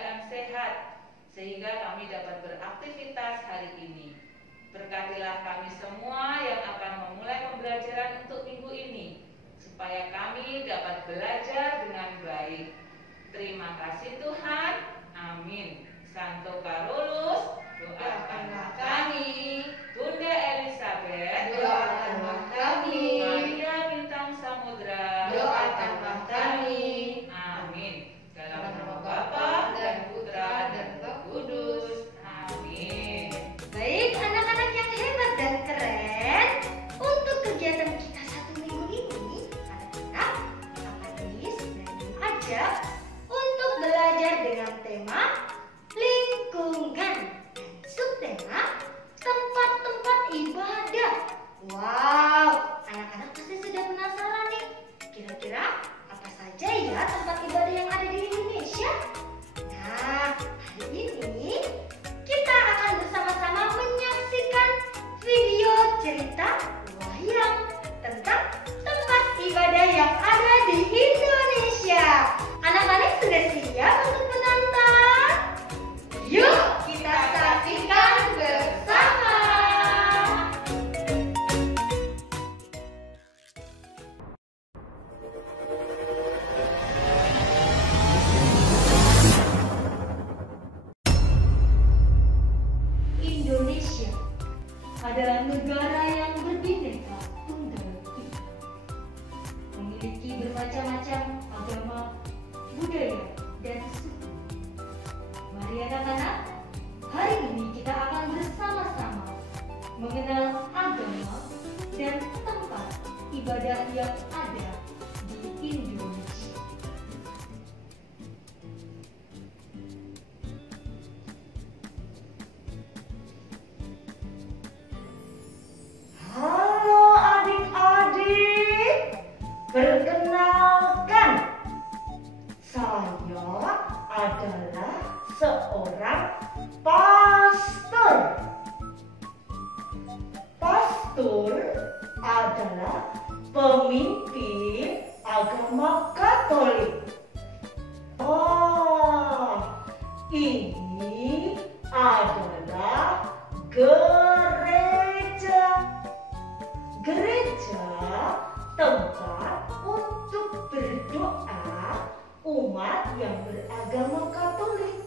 keadaan sehat sehingga kami dapat beraktivitas hari ini. Berkatilah kami semua yang akan memulai pembelajaran untuk minggu ini, supaya kami dapat belajar dengan baik. Terima kasih Tuhan. Amin. Santo Carolus, doakanlah kami. Bunda Elizabeth, doakanlah kami. Maria Bintang Samudra, doakanlah kami. Amin. Dalam nama Bapa dan Putra dan Roh Kudus. Amin. Baik, anak-anak yang hebat dan keren, untuk kegiatan kita satu minggu ini, anak-anak akan Nis dan diajak untuk belajar dengan tema lingkungan dan subtema tempat-tempat ibadah. Wow, anak-anak pasti sudah penasaran nih, kira-kira apa saja ya tempat ibadah yang ada di Indonesia? Nah, hari ini kita akan bersama-sama menyaksikan video cerita wayang tentang tempat ibadah yang ada di Indonesia. Anak-anak sudah siap untuk menonton? Yuk kita saksikan bersama. Indonesia adalah negara yang berbineka tunggal ika, memiliki bermacam-macam agama, budaya, dan suku. Mari anak-anak, hari ini kita akan bersama-sama mengenal agama dan tempat ibadah yang ada di Indonesia. Halo adik-adik, perkenalkan, saya adalah seorang pastor. Pastor adalah pemimpin agama Katolik. Oh, ini adalah gereja. Gereja tempat untuk berdoa umat yang beragama Katolik.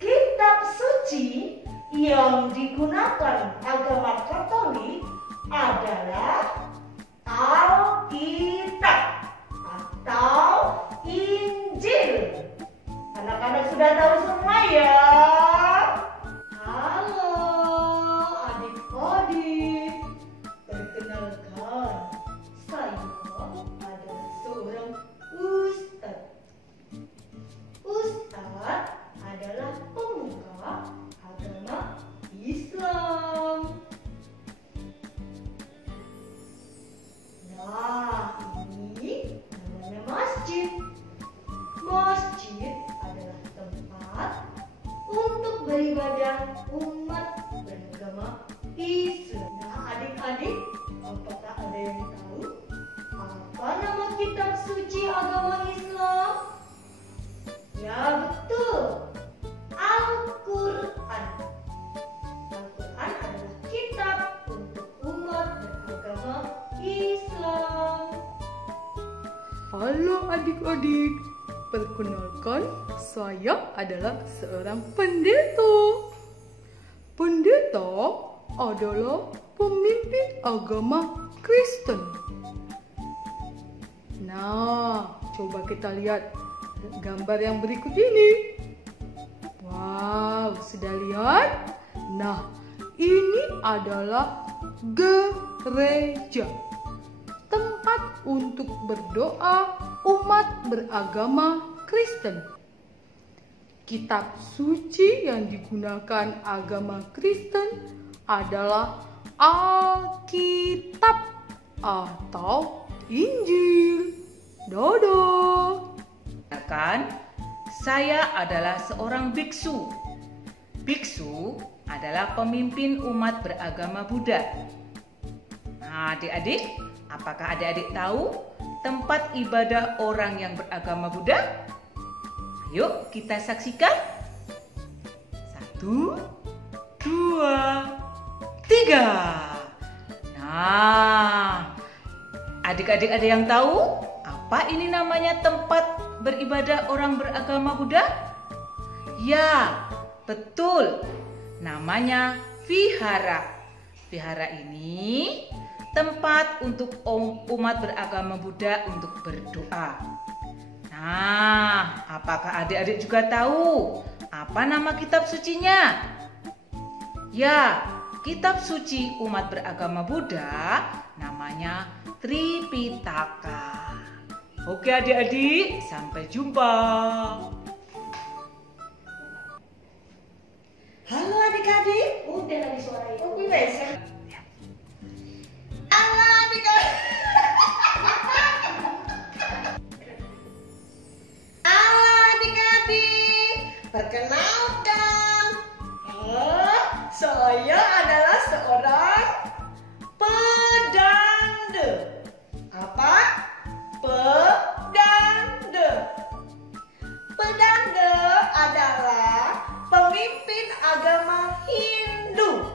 Kitab suci yang digunakan agama Katolik adalah Alkitab atau Injil. Anak-anak sudah tahu semua ya? Halo adik-adik, perkenalkan, saya adalah seorang ustadz. Ustadz adalah pemuka agama Islam. Nah, ini namanya masjid. Masjid adalah tempat untuk beribadah umat beragama Islam. Nah, adik-adik, apakah ada yang tahu apa nama kitab suci agama Islam? Ya, betul. Al-Quran. Al-Quran adalah kitab untuk umat beragama Islam. Halo adik-adik, perkenalkan, saya adalah seorang pendeta. Pendeta adalah pemimpin agama Kristen. Nah, coba kita lihat gambar yang berikut ini. Wow, sudah lihat? Nah, ini adalah gereja, tempat untuk berdoa umat beragama Kristen. Kitab suci yang digunakan agama Kristen adalah Alkitab atau Injil. Dadah. Saya adalah seorang biksu. Biksu adalah pemimpin umat beragama Buddha. Nah, adik-adik, apakah adik-adik tahu tempat ibadah orang yang beragama Buddha? Yuk kita saksikan. 1, 2, 3. Nah, adik-adik ada yang tahu apa ini namanya tempat beribadah orang beragama Buddha? Ya, betul. Namanya vihara. Vihara ini tempat untuk umat beragama Buddha untuk berdoa. Nah, apakah adik-adik juga tahu apa nama kitab sucinya? Ya, kitab suci umat beragama Buddha namanya Tripitaka. Oke adik-adik, sampai jumpa. Halo adik-adik. Udah lagi suara itu. Oh, gue bisa. Halo adik-adik. Halo adik-adik. Perkenalkan. Saya adalah seorang pedande. Apa? Pedande. Pedande adalah pemimpin agama Hindu.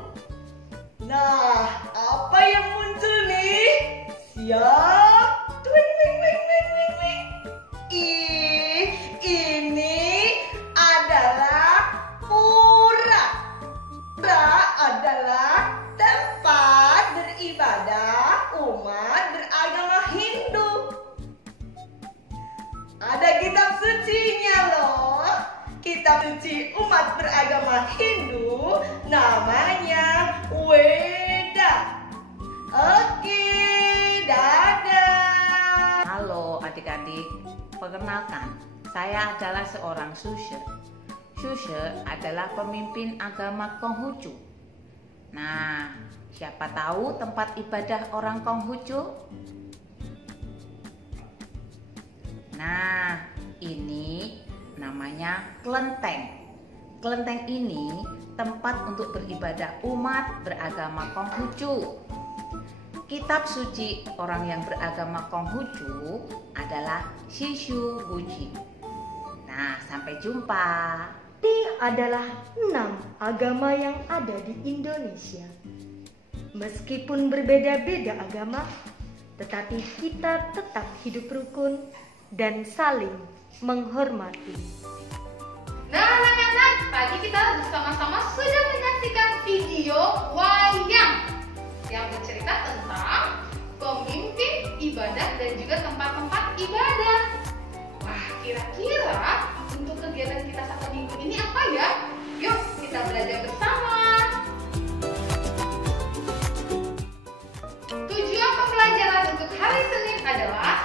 Nah, apa yang muncul nih? Siap? Twing, twing, twing, twing, twing, twing. Ini adalah pura. Pura adalah tempat beribadah umat beragama Hindu. Ada kitab sucinya loh. Kitab suci umat beragama Hindu namanya Weda. Oke, dadah. Halo adik-adik, perkenalkan, saya adalah seorang Shushe. Shushe adalah pemimpin agama Konghucu. Nah, siapa tahu tempat ibadah orang Konghucu? Nah, ini namanya kelenteng. Kelenteng ini tempat untuk beribadah umat beragama Konghucu. Kitab suci orang yang beragama Konghucu adalah Shishu Buji. Nah, sampai jumpa. Ini adalah 6 agama yang ada di Indonesia. Meskipun berbeda-beda agama, tetapi kita tetap hidup rukun dan saling menghormati. Nah anak-anak, tadi kita bersama-sama sudah menyaksikan video wayang yang bercerita tentang pemimpin ibadah dan juga tempat-tempat ibadah. Wah, kira-kira untuk kegiatan kita satu minggu ini apa ya? Yuk kita belajar bersama. Tujuan pembelajaran untuk hari Senin adalah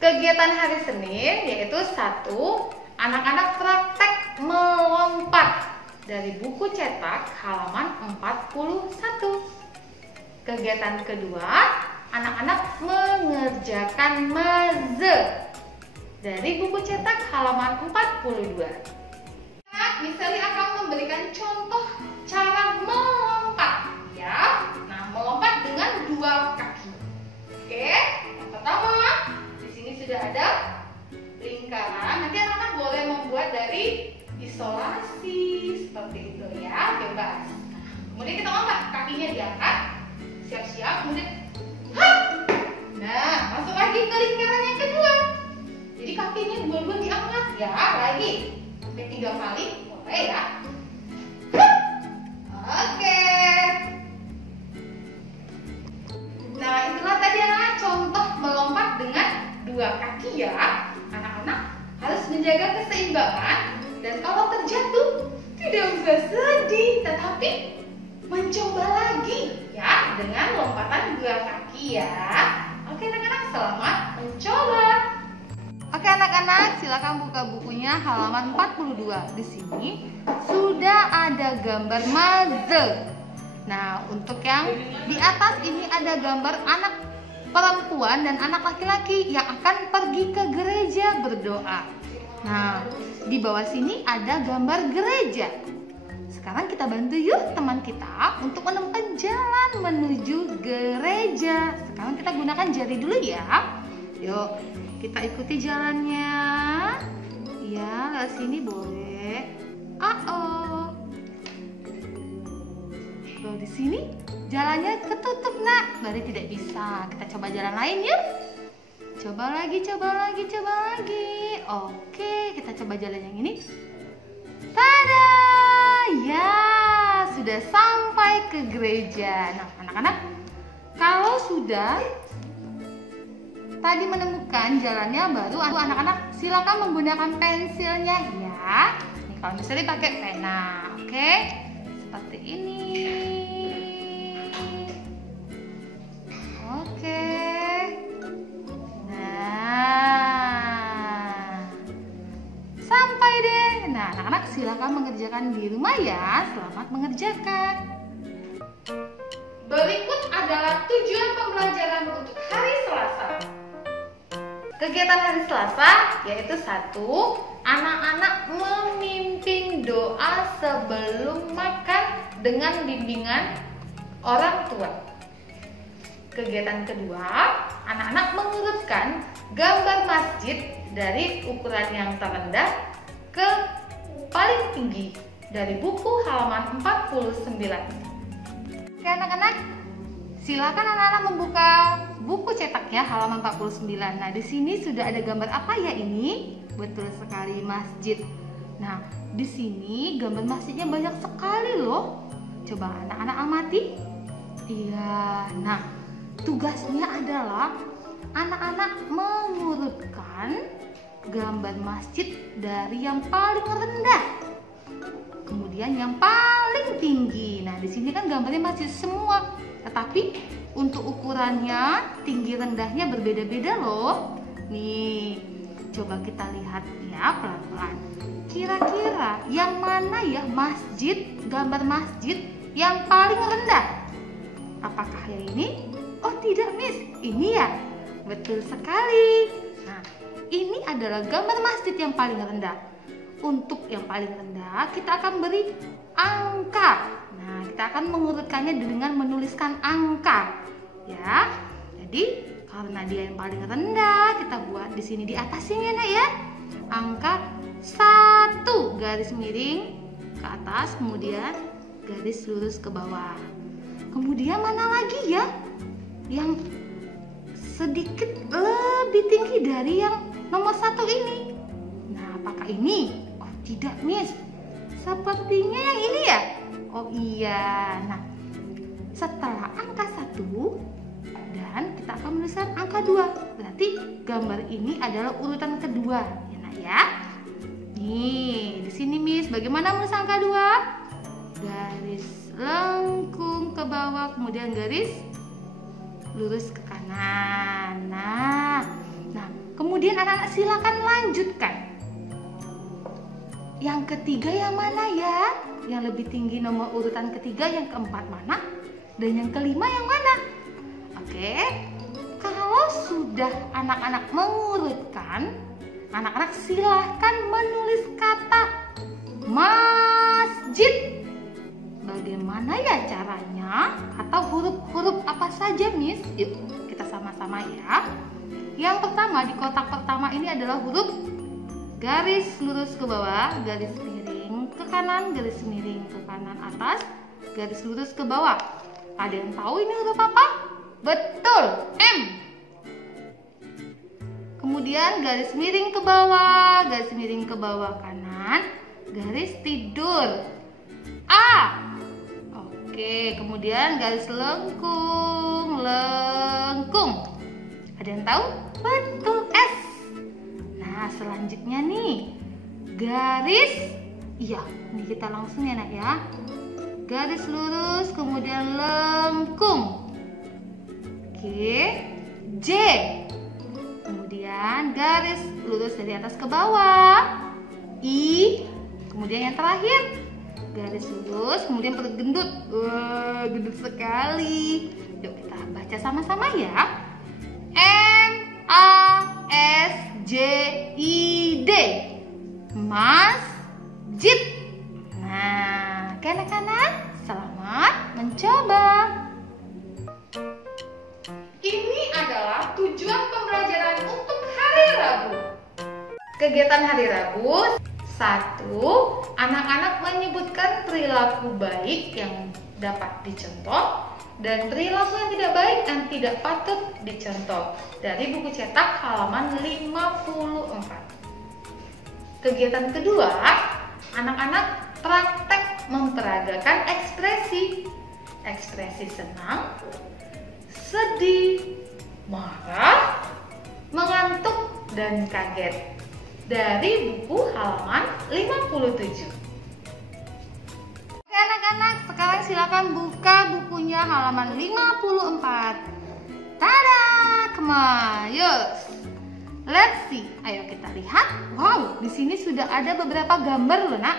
kegiatan hari Senin, yaitu 1. Anak-anak praktek melompat dari buku cetak halaman 41. Kegiatan kedua, anak-anak mengerjakan maze dari buku cetak halaman 42. Miss Sally akan memberikan contoh cara melompat, ya. Nah, melompat dengan 2 kaki. Oke, yang pertama, di sini sudah ada lingkaran. Nanti anak-anak boleh membuat dari isolasi seperti itu ya, bebas. Kemudian kita lompat, kakinya diangkat, siap-siap, kemudian nah, masuk lagi ke lingkaran yang kedua. Jadi kakinya dua-dua diangkat ya, lagi sampai 3 kali, boleh ya. Oke. Nah, itulah tadi anak contoh melompat dengan 2 kaki ya. Anak-anak harus menjaga keseimbangan dan kalau terjatuh tidak usah sedih, tetapi mencoba lagi ya dengan lompatan 2 kaki ya. Oke anak-anak, selamat mencoba. Oke anak-anak, silakan buka bukunya halaman 42. Di sini sudah ada gambar maze. Nah, untuk yang di atas ini ada gambar anak perempuan dan anak laki-laki yang akan pergi ke gereja berdoa. Nah, di bawah sini ada gambar gereja. Sekarang kita bantu yuk teman kita untuk menemukan jalan menuju gereja. Sekarang kita gunakan jari dulu ya. Yuk, kita ikuti jalannya. Ya, lewat sini boleh. Kalau di sini jalannya ketutup, Nak. Berarti tidak bisa. Kita coba jalan lain yuk. Coba lagi. Oke, kita coba jalan yang ini. Tada! Ya, sudah sampai ke gereja. Nah, anak-anak, kalau sudah tadi menemukan jalannya, baru anak-anak silakan menggunakan pensilnya ya. Nih, kalau misalnya pakai pena, oke? Seperti ini. Oke. Nah, sampai deh. Nah, anak-anak silakan mengerjakan di rumah ya. Selamat mengerjakan. Berikut adalah tujuan pembelajaran untuk hari Selasa. Kegiatan hari Selasa yaitu 1. Anak-anak memimpin doa sebelum makan dengan bimbingan orang tua. Kegiatan kedua, anak-anak mengurutkan gambar masjid dari ukuran yang terendah ke paling tinggi dari buku halaman 49. Oke anak-anak, silakan anak-anak membuka buku cetaknya halaman 49. Nah, di sini sudah ada gambar apa ya ini? Betul sekali, masjid. Nah, di sini gambar masjidnya banyak sekali loh. Coba anak-anak amati. Iya, nah tugasnya adalah anak-anak mengurutkan gambar masjid dari yang paling rendah, kemudian yang paling tinggi. Nah, di sini kan gambarnya masjid semua, tetapi untuk ukurannya tinggi rendahnya berbeda-beda loh. Nih, coba kita lihat ya pelan-pelan. Kira-kira yang mana ya gambar masjid yang paling rendah? Apakah yang ini? Oh tidak, Miss, ini ya. Betul sekali. Nah, ini adalah gambar masjid yang paling rendah. Untuk yang paling rendah kita akan beri angka. Nah, kita akan mengurutkannya dengan menuliskan angka. Ya. Jadi, karena dia yang paling rendah, kita buat di sini di atasnya Nak ya. Angka 1, garis miring ke atas, kemudian garis lurus ke bawah. Kemudian mana lagi ya yang sedikit lebih tinggi dari yang nomor 1 ini? Nah, apakah ini? Oh tidak, Miss, sepertinya yang ini ya. Oh iya. Nah, setelah angka 1 dan kita akan menuliskan angka 2, berarti gambar ini adalah urutan kedua ya Nak ya. Nih, di sini Miss, bagaimana menulis angka 2? Garis lengkung ke bawah, kemudian garis lurus ke kanan. Nah, kemudian anak-anak silakan lanjutkan. Yang ketiga yang mana ya? Yang lebih tinggi nomor urutan ketiga, yang keempat mana? Dan yang kelima yang mana? Oke, kalau sudah anak-anak mengurutkan, anak-anak silahkan menulis kata masjid. Bagaimana ya caranya? Atau huruf-huruf apa saja, Miss? Yuk, kita sama-sama ya. Yang pertama, di kotak pertama ini adalah huruf garis lurus ke bawah, garis miring ke kanan, garis miring ke kanan atas, garis lurus ke bawah. Ada yang tahu ini huruf apa? Betul, M. Kemudian garis miring ke bawah, garis miring ke bawah kanan, garis tidur, A. Oke, kemudian garis lengkung. Ada yang tahu? Betul, S. Nah, selanjutnya nih, garis, iya, ini kita langsung ya Nak ya. Garis lurus, kemudian lengkung. Oke, J. Kemudian garis lurus dari atas ke bawah, I. Kemudian yang terakhir, garis lurus, kemudian bergendut. Wah, gendut sekali. Yuk kita baca sama-sama ya. MASJID, masjid. Nah, anak-anak, selamat mencoba. Ini adalah tujuan pembelajaran untuk hari Kegiatan hari Rabu. 1. Anak-anak menyebutkan perilaku baik yang dapat dicontoh dan perilaku yang tidak baik dan tidak patut dicontoh dari buku cetak halaman 54. Kegiatan kedua, anak-anak praktek memperagakan ekspresi senang, sedih, marah, mengantuk, dan kaget dari buku halaman 57. Oke anak-anak, sekarang silakan buka bukunya halaman 54. Tada, come on, yuk. Let's see. Ayo kita lihat. Wow, di sini sudah ada beberapa gambar loh, Nak.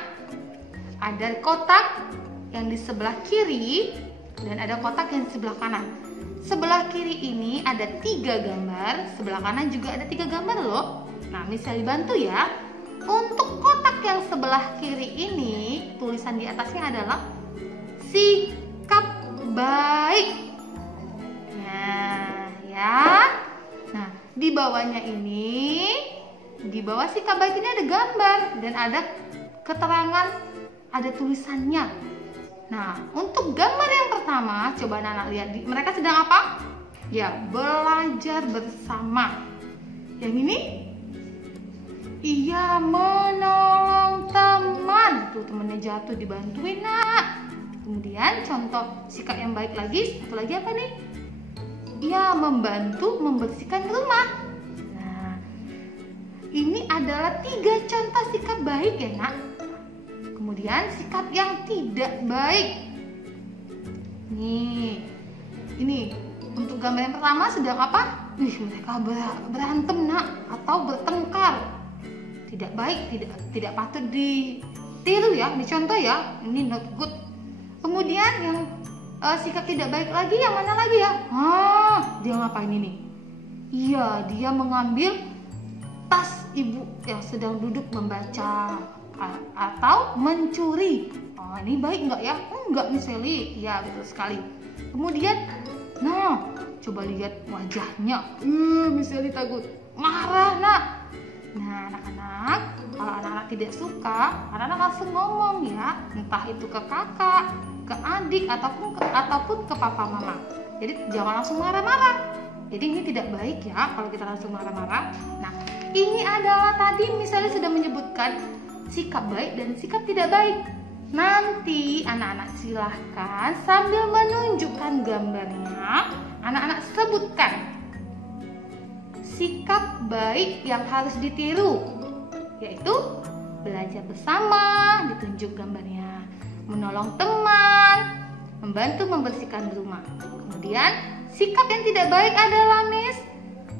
Ada kotak yang di sebelah kiri dan ada kotak yang di sebelah kanan. Sebelah kiri ini ada 3 gambar, sebelah kanan juga ada 3 gambar loh. Nah, misalnya bantu ya. Untuk kotak yang sebelah kiri ini, tulisan di atasnya adalah sikap baik. Nah, ya. Nah, di bawahnya ini, di bawah sikap baik ini ada gambar dan ada keterangan, ada tulisannya. Nah, untuk gambar yang pertama, coba anak-anak lihat, mereka sedang apa? Ya, belajar bersama. Yang ini, iya, menolong teman. Tuh, temannya jatuh, dibantuin, Nak. Kemudian contoh sikap yang baik lagi, satu lagi apa nih? Iya, membantu membersihkan rumah. Nah, ini adalah 3 contoh sikap baik ya, Nak. Kemudian sikap yang tidak baik. Nih, ini untuk gambar yang pertama sedang apa? Mereka berantem, Nak, atau bertengkar. Tidak baik, tidak patut ditiru ya, dicontoh ya. Ini not good. Kemudian yang sikap tidak baik lagi, yang mana lagi ya? Dia ngapain ini? Iya, dia mengambil tas ibu yang sedang duduk membaca atau mencuri. Ini baik nggak ya? Enggak nih Sally. Ya, betul sekali. Kemudian, nah, coba lihat wajahnya. Miss Sally takut, marah, Nak. Nah, anak-anak, kalau anak-anak tidak suka, anak-anak langsung ngomong ya, entah itu ke kakak, ke adik, ataupun ke papa mama. Jadi jangan langsung marah-marah. Jadi ini tidak baik ya kalau kita langsung marah-marah. Nah, ini adalah tadi misalnya sudah menyebutkan sikap baik dan sikap tidak baik. Nanti anak-anak silahkan sambil menunjukkan gambarnya, anak-anak sebutkan sikap baik yang harus ditiru, yaitu belajar bersama, ditunjuk gambarnya, menolong teman, membantu membersihkan rumah. Kemudian sikap yang tidak baik adalah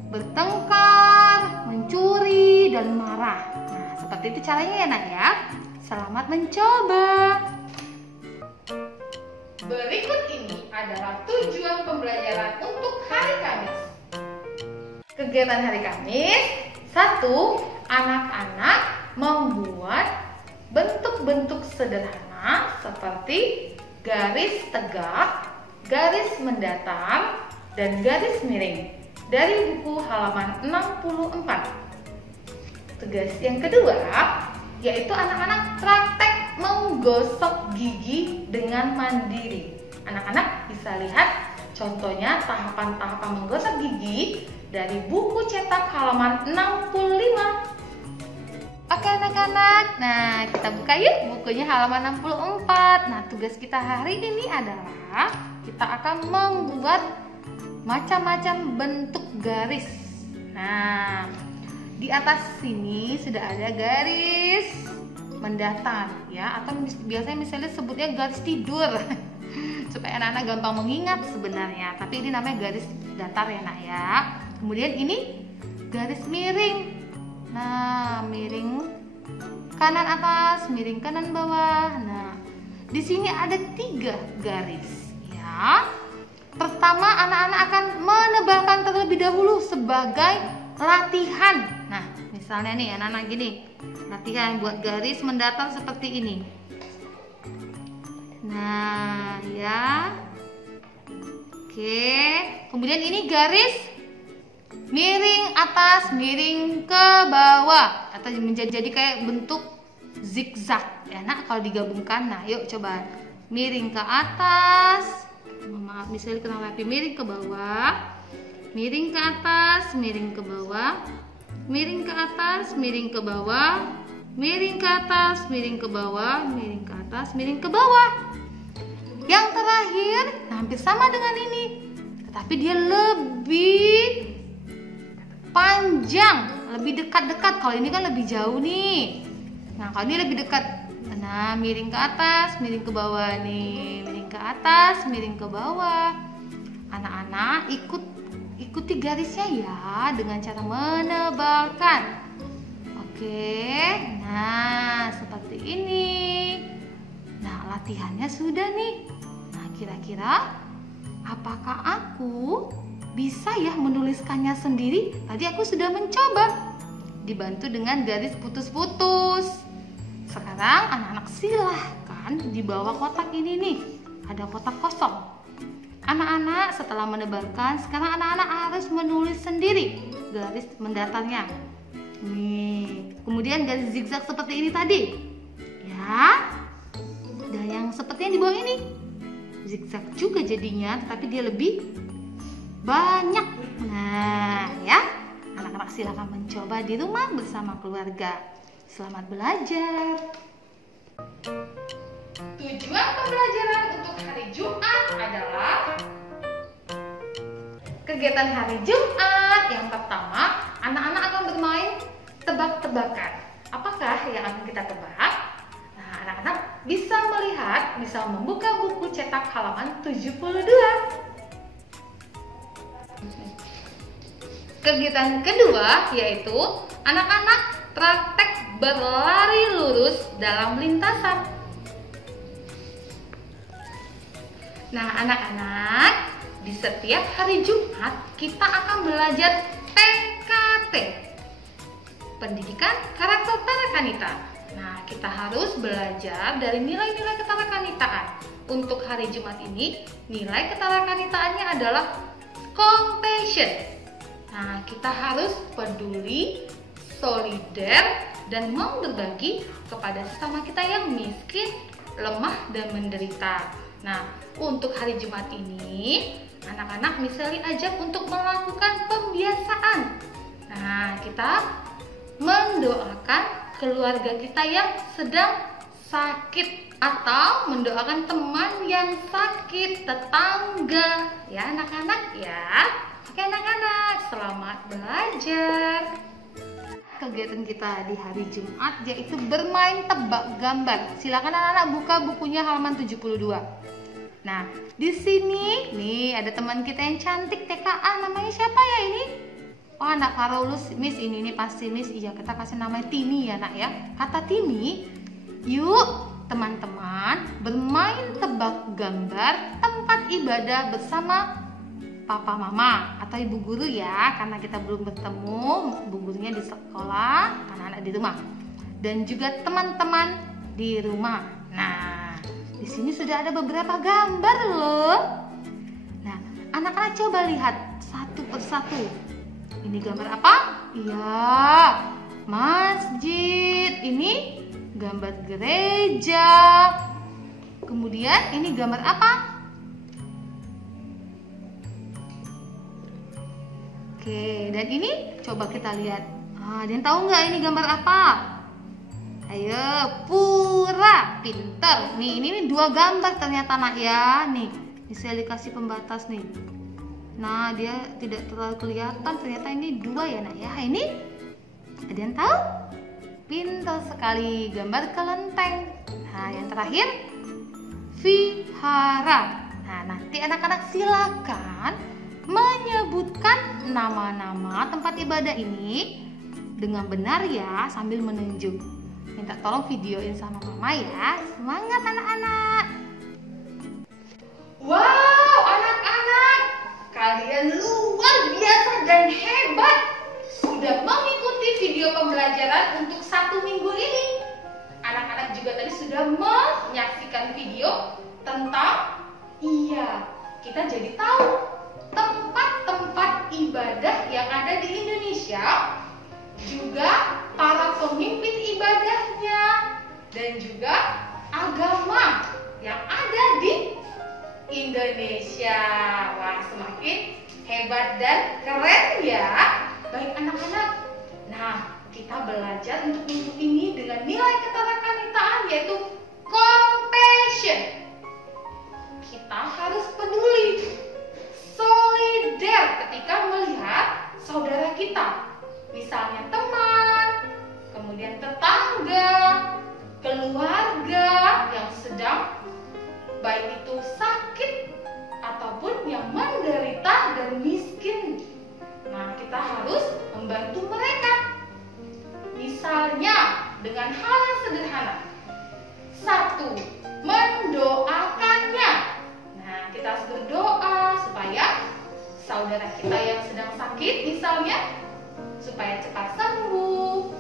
bertengkar, mencuri, dan marah. Nah, seperti itu caranya ya, Nak ya. Selamat mencoba. Berikut ini adalah tujuan pembelajaran untuk hari Kamis. Kegiatan hari Kamis. 1. Anak-anak membuat bentuk-bentuk sederhana seperti garis tegak, garis mendatar, dan garis miring dari buku halaman 64. Tugas yang kedua yaitu anak-anak praktek menggosok gigi dengan mandiri. Anak-anak bisa lihat contohnya tahapan-tahapan menggosok gigi dari buku cetak halaman 65. Oke anak-anak, nah kita buka yuk bukunya halaman 64. Nah, tugas kita hari ini adalah kita akan membuat macam-macam bentuk garis. Nah, di atas sini sudah ada garis mendatar ya, atau biasanya misalnya sebutnya garis tidur supaya anak-anak gampang mengingat sebenarnya, tapi ini namanya garis datar ya, Nak ya. Kemudian ini garis miring. Nah, miring kanan atas, miring kanan bawah. Nah, di sini ada 3 garis ya. Pertama, anak-anak akan menebalkan terlebih dahulu sebagai latihan. Nah, misalnya nih anak-anak gini, latihan buat garis mendatar seperti ini. Nah, ya. Oke. Kemudian ini garis miring atas, miring ke bawah, atau menjadi kayak bentuk zigzag ya nak kalau digabungkan. Nah yuk coba miring ke atas, maaf misalnya kena rapi, miring ke bawah, miring ke atas, miring ke bawah, miring ke atas, miring ke bawah, miring ke atas, miring ke bawah, miring ke atas, miring ke bawah. Yang terakhir hampir sama dengan ini, tetapi dia lebih panjang, lebih dekat-dekat. Kalau ini kan lebih jauh nih. Nah kalau ini lebih dekat. Nah miring ke atas, miring ke bawah nih, miring ke atas, miring ke bawah. Anak-anak ikuti garisnya ya dengan cara menebalkan. Oke, nah seperti ini. Nah latihannya sudah nih. Nah kira-kira apakah aku bisa ya menuliskannya sendiri? Tadi aku sudah mencoba, dibantu dengan garis putus-putus. Sekarang anak-anak silahkan di bawah kotak ini nih, ada kotak kosong. Anak-anak setelah menebalkan, sekarang anak-anak harus menulis sendiri garis mendatarnya. Nih, kemudian garis zigzag seperti ini tadi. Ya. Dan yang seperti yang di bawah ini. Zigzag juga jadinya, tetapi dia lebih banyak. Nah, ya. Anak-anak silakan mencoba di rumah bersama keluarga. Selamat belajar. Tujuan pembelajaran untuk hari Jumat adalah kegiatan hari Jumat. Yang pertama, anak-anak akan bermain tebak-tebakan. Apakah yang akan kita tebak? Nah, anak-anak bisa melihat, bisa membuka buku cetak halaman 72. Kegiatan kedua yaitu anak-anak praktek berlari lurus dalam lintasan. Nah, anak-anak, di setiap hari Jumat kita akan belajar PKT, Pendidikan Karakter Tarakanita. Nah, kita harus belajar dari nilai-nilai ketarakanitaan. Untuk hari Jumat ini, nilai ketarakanitaannya adalah compassion. Nah, kita harus peduli, solider, dan mau berbagi kepada sesama kita yang miskin, lemah, dan menderita. Nah, untuk hari Jumat ini, anak-anak misalnya diajak untuk melakukan pembiasaan. Nah, kita mendoakan keluarga kita yang sedang sakit atau mendoakan teman yang sakit, tetangga. Ya, anak-anak ya. Oke, anak-anak, selamat belajar. Kegiatan kita di hari Jumat yaitu bermain tebak gambar. Silakan anak-anak buka bukunya halaman 72. Nah, di sini nih ada teman kita yang cantik TKA, namanya siapa ya ini? Oh, anak Karolus, Miss ini nih pasti Miss. Iya, kita kasih namanya Tini ya, Nak ya. Kata Tini, yuk teman-teman bermain tebak gambar tempat ibadah bersama Papa Mama atau Ibu Guru ya, karena kita belum bertemu, Bu Gurunya di sekolah, anak-anak di rumah, dan juga teman-teman di rumah. Nah, di sini sudah ada beberapa gambar loh. Nah, anak-anak coba lihat satu persatu. Ini gambar apa? Iya, masjid. Ini gambar gereja. Kemudian ini gambar apa? Oke, dan ini coba kita lihat. Ada yang tahu nggak ini gambar apa? Ayo, pura, pinter. Nih, ini dua gambar ternyata nak ya. Nih, saya dikasih pembatas nih. Nah, dia tidak terlalu kelihatan. Ternyata ini dua ya nak ya. Ini ada yang tahu? Pinter sekali, gambar kelenteng. Nah, yang terakhir vihara. Nah, nanti anak-anak silakan menyebutkan nama-nama tempat ibadah ini dengan benar ya, sambil menunjuk. Minta tolong videoin sama mama ya. Semangat anak-anak. Wow, anak-anak, kalian luar biasa dan hebat. Sudah mengikuti video pembelajaran untuk 1 minggu ini. Anak-anak juga tadi sudah menyaksikan video tentang kita jadi tahu tempat-tempat ibadah ibadah yang ada di Indonesia, juga para pemimpin ibadahnya, dan juga agama yang ada di Indonesia. Wah, semakin hebat dan keren ya. Baik anak-anak, nah kita belajar untuk minggu ini dengan nilai keterakanitaan yaitu compassion. Kita harus peduli, solider ketika melihat saudara kita, misalnya teman, kemudian tetangga, keluarga yang sedang baik itu sakit ataupun yang menderita dan miskin. Nah, kita harus membantu mereka. Misalnya dengan hal yang sederhana. 1. Mendoakannya. Nah, kita harus berdoa supaya saudara kita yang sedang sakit misalnya supaya cepat sembuh.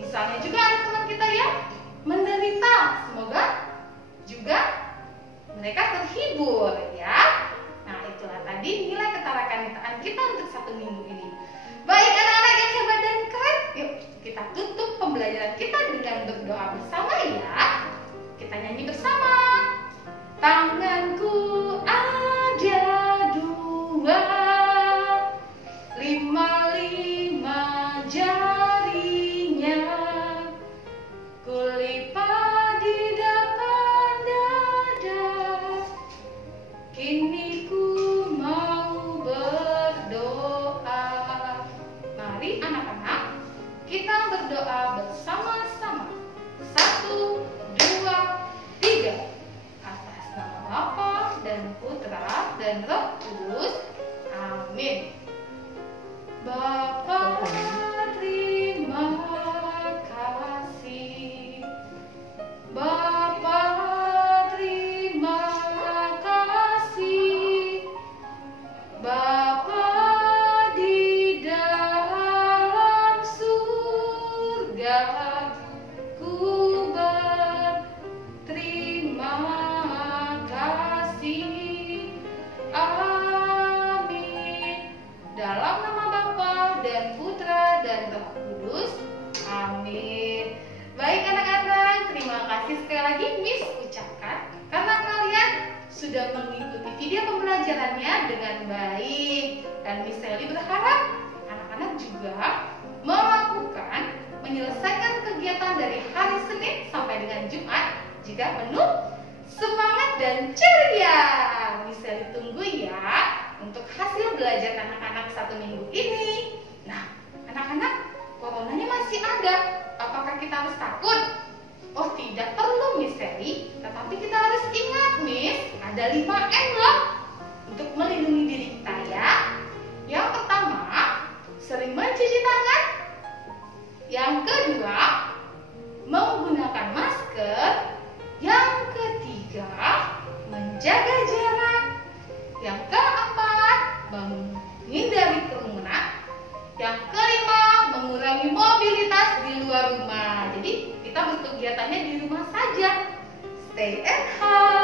Misalnya juga ada teman kita yang menderita, semoga juga mereka terhibur ya. Nah, itulah tadi nilai keterakanitaan kita untuk 1 minggu ini. Baik anak-anak yang hebat dan keren, yuk kita tutup pembelajaran kita dengan berdoa bersama ya. Kita nyanyi bersama. Tanganku ada 2, 5 jarinya, kulipat di depan dada, kini ku mau berdoa. Mari anak-anak, kita berdoa bersama-sama. 1, 2, 3. Atas nama Bapa dan Putra dan Roh Kudus. Amin. Bapa, terima kasih. Bapa, terima kasih. Bapa di dalam surga, ku berterima kasih. Amin. Dalam nama Bapa dan Putra dan Roh Kudus. Amin. Baik anak-anak, terima kasih sekali lagi Miss ucapkan karena kalian sudah mengikuti video pembelajarannya dengan baik. Dan Miss Sally berharap anak-anak juga menyelesaikan kegiatan dari hari Senin sampai dengan Jumat juga penuh semangat dan ceria. Miss Sally tunggu ya untuk hasil belajar anak-anak 1 minggu ini. Nah, anak-anak, coronanya masih ada. Apakah kita harus takut? Oh, tidak perlu Miss Sally. Tetapi kita harus ingat Miss, ada 5M loh untuk melindungi diri kita ya. Yang pertama, sering mencuci tangan. Yang kedua, menggunakan masker. Yang ketiga, menjaga jarak. Yang keempat, menghindari kerumunan. Yang kelima, mengurangi mobilitas di luar rumah. Jadi kita berkegiatannya di rumah saja. Stay at home.